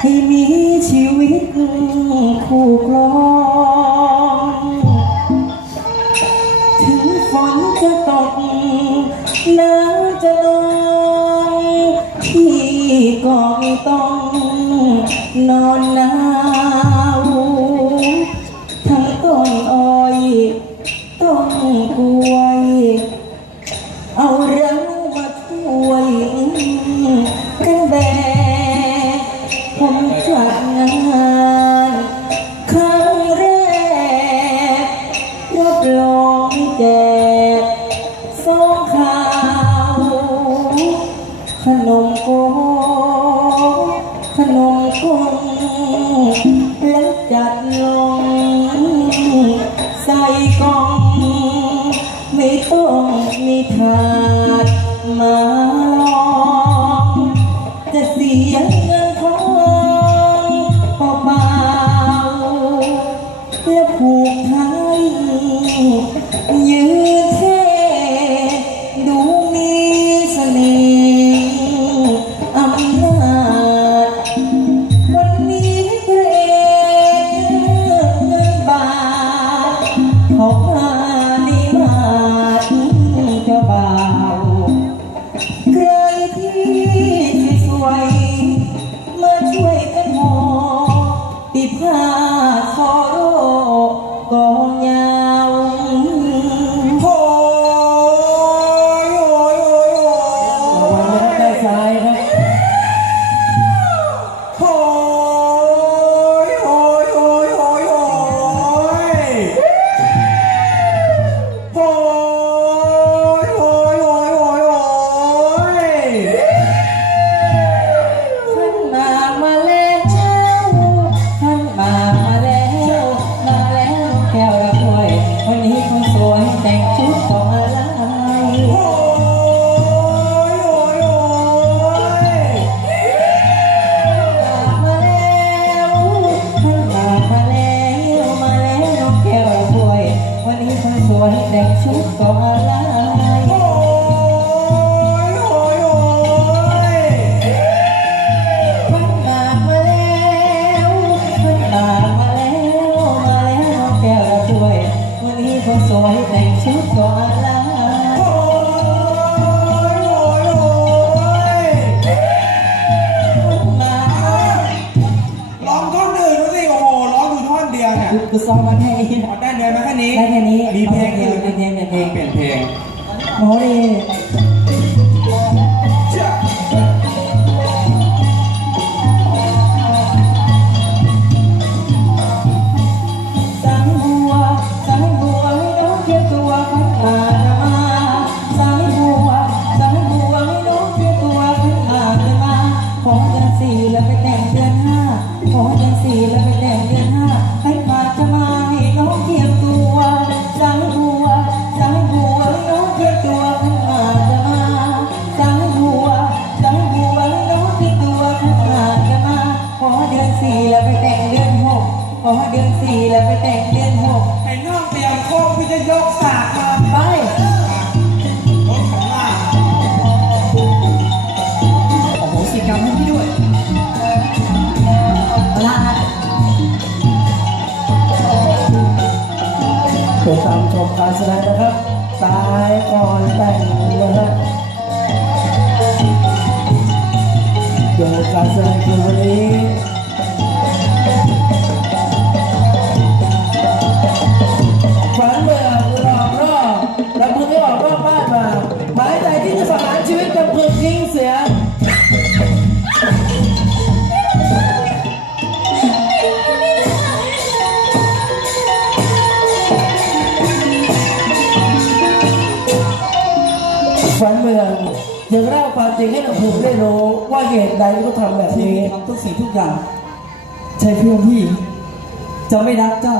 ให้มีชีวิตคู่ครองถึงฝนจะตกน้ำจะลงที่ก็ต้องนอนหนา ให้ยืน คือซ้อมมาแค่นี้ได้เลยมาแค่นี้ ได้แค่นี้มีเพลงอื่นเพลงเพลงเพลงเปลี่ยนเพลงโอ้ดีขอเดือนสี่แล้วไปแต่งเดือนห้าขอเดือนสี่แล้วไปแต่งเดือน เดี๋ยวตามชมการแสดงนะครับตายก่อนแต่งนะฮะเดี๋ยวการแสดงคืนวันนี้ ยังเล่าความจริงให้ลำพึงได้รู้ว่าเหตุใดที่เขาทำแบบที่นี้ ทำทุกสิ่งทุกอย่างใช่เพื่อพี่จะไม่รักเจ้า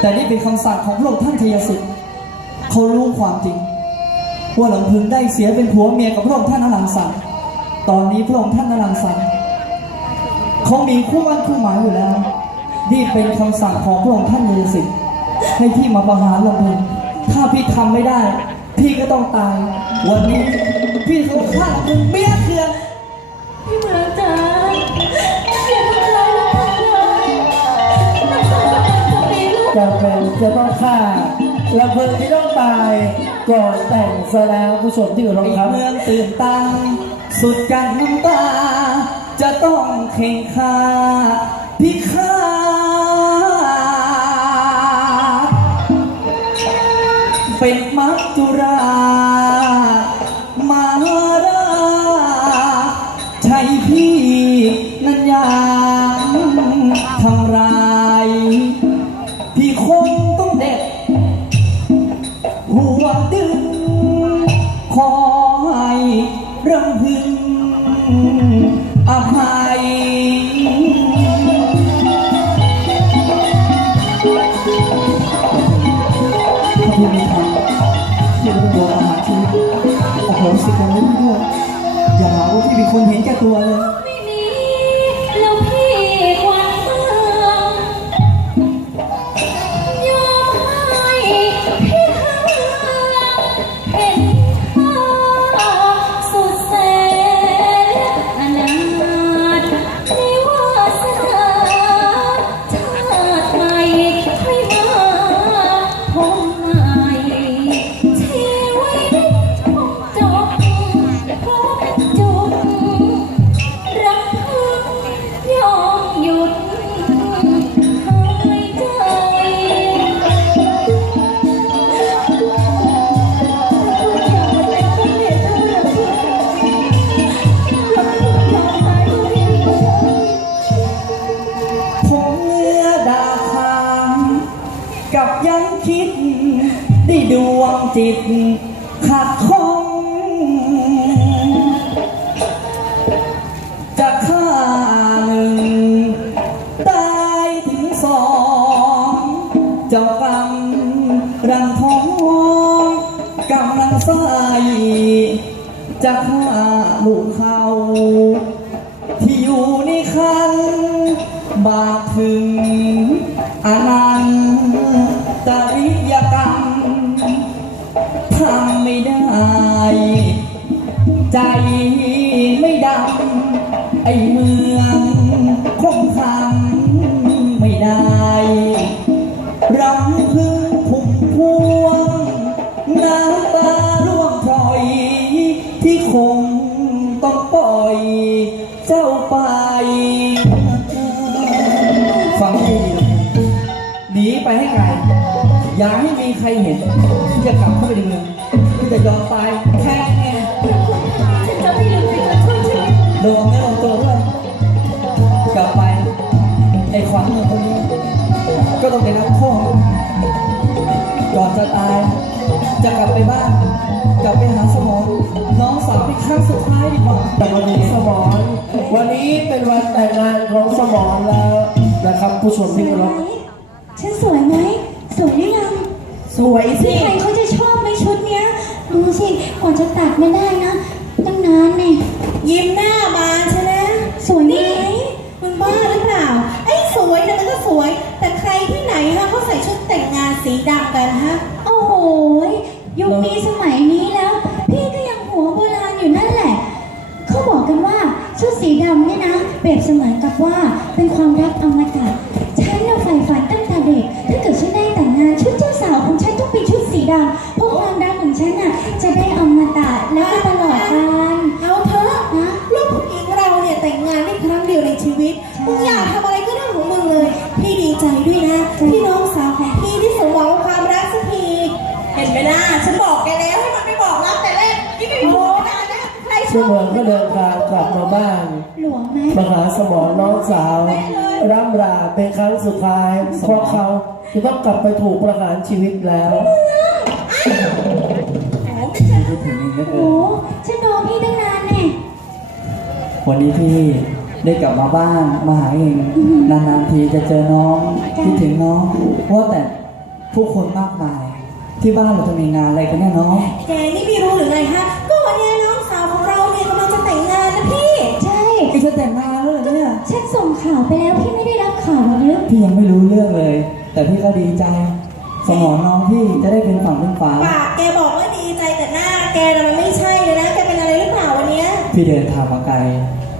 แต่นี่เป็นคำสั่งของพระองค์ท่านชยสิทธิ์เขารู้ความจริง ว่าหลังพึงได้เสียเป็นผัวเมียกับพระองค์ท่านอลังสังตอนนี้พระองค์ท่านอลังสังเขามีคู่มั่นคู่หมายอยู่แล้ว นี่เป็นคำสั่งของพระองค์ท่านชยสิทธิ์ให้พี่มาประหารหลำพึงถ้าพี่ทำไม่ได้ พี่ก็ต้องตายวันนี้ ถึงเบี้ยเคืองพี่เหมืองจ๋าอย่าทำร้าน้องเลยน้องสาวกำลังจะมีลูกจำเป็นจะต้องฆ่าลำเพลินที่ต้องตายก่อนแต่งแสดงผู้ชมที่อยู่ร้องครับ เมืองตื่นตันสุดการน้ำตา จะต้องเข่งคา อย่าหาว่าพี่เป็นคนเห็นแก่ตัวเลย งท้องกำลังใส่จะฆ่าลูกเขาที่อยู่ในคันบาปถึงอนันตริยกรรมทำไม่ได้ ใจไม่ดำไอเมืองคงทำไม่ได้รำพึง อย่าให้มีใครเห็นที่จะกลับเข้าไปในเมืองที่จะยอมตายแค่แน่ฉันจะไม่ลืมที่เธอช่วยฉันโดนไม่ลงตัวด้วยกลับไปไอ้ขวัญเมืองคนนี้ ก็ต้องได้รับโทษก่อนจะตาย จะกลับไปบ้าน กลับไปหาสมองน้องสาวเป็นครั้งสุดท้ายดีกว่าแต่วันนี้สมรวันนี้เป็นวันแต่งงานของสมรแล้วนะครับผู้ชมที่เคารพฉันสวยไหม สวยหรือยังสวยสิใครเขาจะชอบไหมชุดเนี้ยดูสิกว่าจะตัดไม่ได้นะตั้งนานเนี่ยยิ้มหน้าบานใช่ไหมสวยไหมมึงบ้าหรือเปล่า ไอ้สวยเนี่ยมันก็สวย แต่ใครที่ไหนฮะเขาใส่ชุดแต่งงานสีดำกันฮะ โอ้โหยุคนี้สมัยนี้แล้ว พี่ก็ยังหัวโบราณอยู่นั่นแหละ เขาบอกกันว่าชุดสีดำเนี่ยนะเปรียบเสมือนกับว่าเป็นความรักอมตะฉันน่ะใฝ่ฝัน กลับมาบ้านหลวงไหมมาหาสมรน้องสาวร่ำราเป็นครั้งสุดท้ายเพราะเขาจะต้องกลับไปถูกประหารชีวิตแล้วพูดถึงนี่ก็โอ้คือฉันรอพี่ตั้งนานเนี่ยวันนี้พี่ได้กลับมาบ้านมาหาเองนานๆทีจะเจอน้องคิดถึงน้องว่าแต่ผู้คนมากมาย ที่บ้านเราจะมีงานอะไรกันแน่น้อง แกนี่ไม่รู้หรือไงฮะ ก็วันนี้น้อ แต่งงานแล้วเหรอเนี่ยฉันส่งข่าวไปแล้วพี่ไม่ได้รับข่าวเหรอเนี่ยพี่ยังไม่รู้เรื่องเลย แต่พี่ก็ดีใจ สมองน้องพี่จะได้เป็นฝั่งเป็นฝา ปากแกบอกว่าดีใจแต่หน้าแกน่ะมันไม่ใช่เลยนะแกเป็นอะไรหรือเปล่าวันเนี้ยพี่เดินทางมาไกล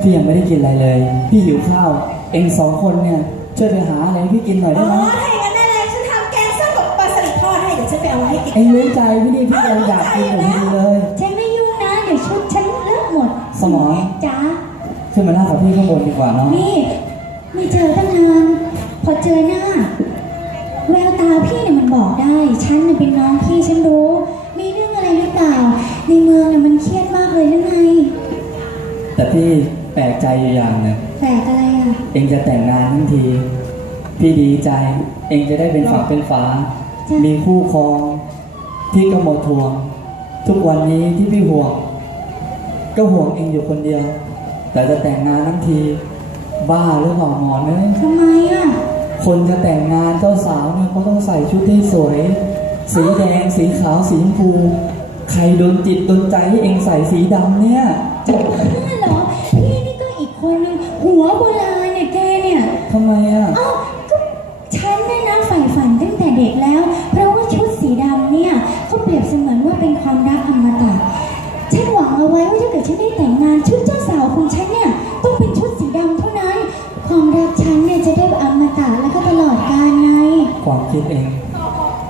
พี่ยังไม่ได้กินอะไรเลย พี่หิวข้าว เองสองคนเนี่ยช่วยไปหาอะไรให้พี่กินหน่อยอ๋ได้อไหมถ้าอย่างนั้นได้เลยฉันทำแกงส้มกับปเองรู้ใจพี่นี่พี่ยังอยากกินอยู่พอดีเลย ฉันไม่ยุ่งนะ เดี๋ยวชุดฉันเลอะหมดสมองจ้า ขึ้นมาหน้ากับพี่ข้างบนดีกว่าเนาะนี่ไม่เจอตั้งนาน พอเจอหน้า แววตาพี่เนี่ยมันบอกได้ ฉันเนี่ยเป็นน้องพี่ฉันรู้ มีเรื่องอะไรหรือเปล่า ในเมืองเนี่ยมันเครียดมากเลยหรือไง แต่พี่แปลกใจอยู่อย่างหนึงแปลกอะไรอะ เองจะแต่งงานทั้งที พี่ดีใจ เองจะได้เป็นฝักเป็นฝา จ้ะ มีคู่ครอง พี่ก็หมดห่วง ทุกวันนี้ที่พี่ห่วง ก็ห่วงเองอยู่คนเดียว แต่จะแต่งงานทั้งทีบ้าหรือเปล่าหมอนเอ้ยทำไมอะ คนจะแต่งงานเจ้าสาวเนี่ยเขาต้องใส่ชุดที่สวย สีแดง สีขาว สีชมพู ใครโดนจิตโดนใจให้เองใส่สีดำเนี่ยจะบ้าเหรอพี่นี่ก็อีกคนนึงหัวโบราณเนี่ยแกเนี่ยทำไมอะเอ้าก็ฉันเนี่ยนะใฝ่ฝันตั้งแต่เด็กแล้ว เพราะว่าชุดสีดำเนี่ยเขาเปรียบเสมือนว่าเป็นความรักอมตะฉันหวังเอาไว้ว่าถ้าเกิดฉันได้แต่งงานชุด ความคิดเอง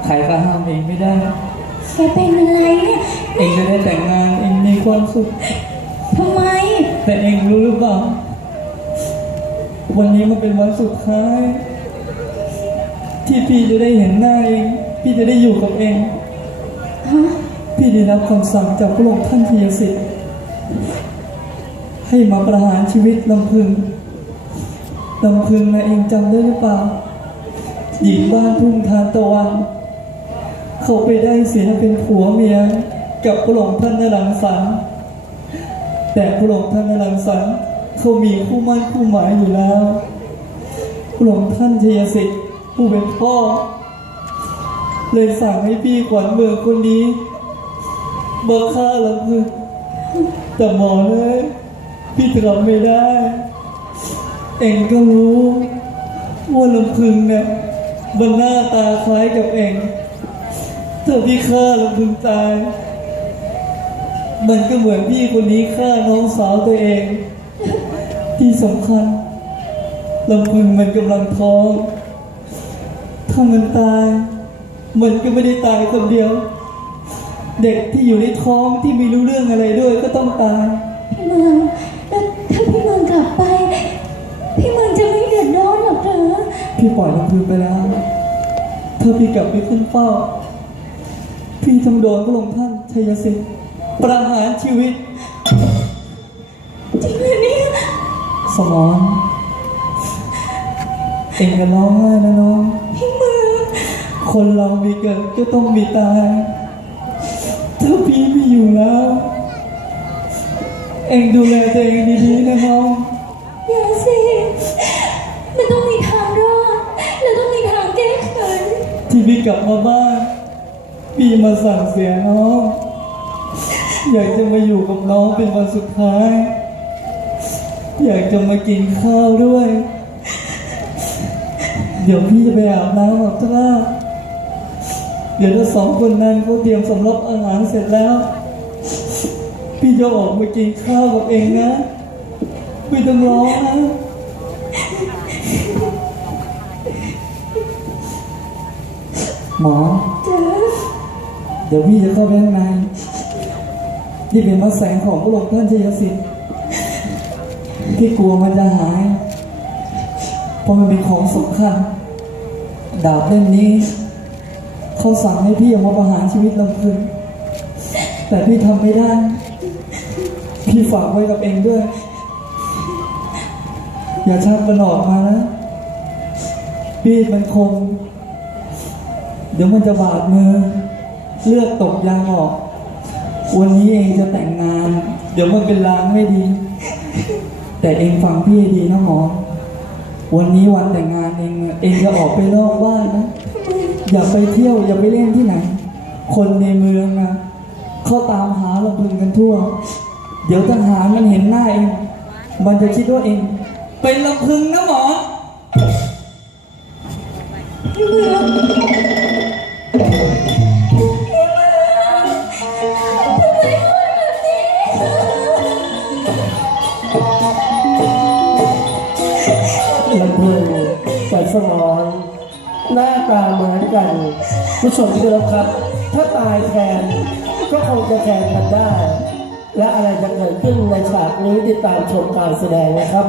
ใครก็ห้ามเองไม่ได้ แกเป็นอะไรเนี่ย เองจะได้แต่งงานเองมีความสุข ทำไม แต่เองรู้หรือเปล่า วันนี้มันเป็นวันสุดท้าย ที่พี่จะได้เห็นหน้าเอง พี่จะได้อยู่กับเอง ฮะ พี่ได้รับคำสั่งจากพระองค์ท่านทียสิทธิ์ให้มาประหารชีวิตลำพึงลำพึงนะเองจำได้หรือเปล่า หญิงบ้านทุ่งทานตะวัน เขาไปได้เสียเป็นผัวเมียกับพระองค์ท่านนรังสรรค์แต่พระองค์ท่านนรังสรรค์เขามีคู่มั่นคู่หมายอยู่แล้วพระองค์ท่านชยสิทธิ์ผู้เป็นพ่อ เลยสั่งให้พี่ขวัญเมืองคนนี้มาฆ่าลำพึงแต่หมอเลย พี่ทำไม่ได้ เองก็รู้ว่าลำพึงเนี่ย มันหน้าตาคล้ายกับเองถ้าพี่ฆ่าลำพึงตาย มันก็เหมือนพี่คนนี้ฆ่าน้องสาวตัวเอง ที่สำคัญลำพึงมันกำลังท้อง ถ้ามันตาย มันก็ไม่ได้ตายคนเดียว เด็กที่อยู่ในท้องที่ไม่รู้เรื่องอะไรด้วยก็ต้องตาย พี่เมืองแล้วถ้าพี่เมืองกลับไป พี่เมือง พี่ปล่อยลำพึงไปแล้ว ถ้าพี่กลับไปขึ้นเฝ้า พี่ต้องโดนพระองค์ท่านชัยสิทธิ์ประหารชีวิต จริงเหรอเนี่ยสมอนเองก็ร้องไห้นะน้องพี่เมืองคนเรามีเกิดก็ต้องมีตายถ้าพี่ไม่อยู่แล้ว เองดูแลตัวเองดีๆนะน้องอย่าสิมันต้อง กลับมาบ้านพี่มาสั่งเสียน้อง อยากจะมาอยู่กับน้องเป็นวันสุดท้าย อยากจะมากินข้าวด้วย เดี๋ยวพี่จะไปอาบน้ำอาบท่าเดี๋ยวถ้าสองคนนั้นเขาเตรียมสำรับอาหารเสร็จแล้ว พี่จะออกมากินข้าวกับเองนะไม่ต้องร้องนะ หมอ จ้าเดี๋ยวพี่จะเข้าไปข้างในนี่เป็นวัดแสงของพระองค์ท่านชยสิทธิ์ที่กลัวมันจะหาย เพราะมันเป็นของสำคัญ ดาบเล่มนี้ เขาสั่งให้พี่เอามาประหารชีวิตลำพึงแต่พี่ทำไม่ได้ พี่ฝากไว้กับเองด้วย อย่าชักมันออกมานะพี่มันคม เดี๋ยวมันจะบาดมือเลือดตกยางออก วันนี้เองจะแต่งงาน เดี๋ยวมันเป็นลางไม่ดี แต่เองฟังพี่ให้ดีนะหมอวันนี้วันแต่งงานเองเองจะออกไปนอกบ้านนะ อย่าไปเที่ยวอย่าไปเล่นที่ไหน คนในเมืองนะเขาตามหาลำพึงกันทั่ว เดี๋ยวทหารมันเห็นหน้าเอง มันจะคิดว่าเอง เป็นลำพึงนะหมอ กันผู้ชมที่เดิมครับ ถ้าตายแทนก็คงจะแทนกันได้ และอะไรจะเกิดขึ้นในฉากนี้ติดตามชมการแสดงนะครับ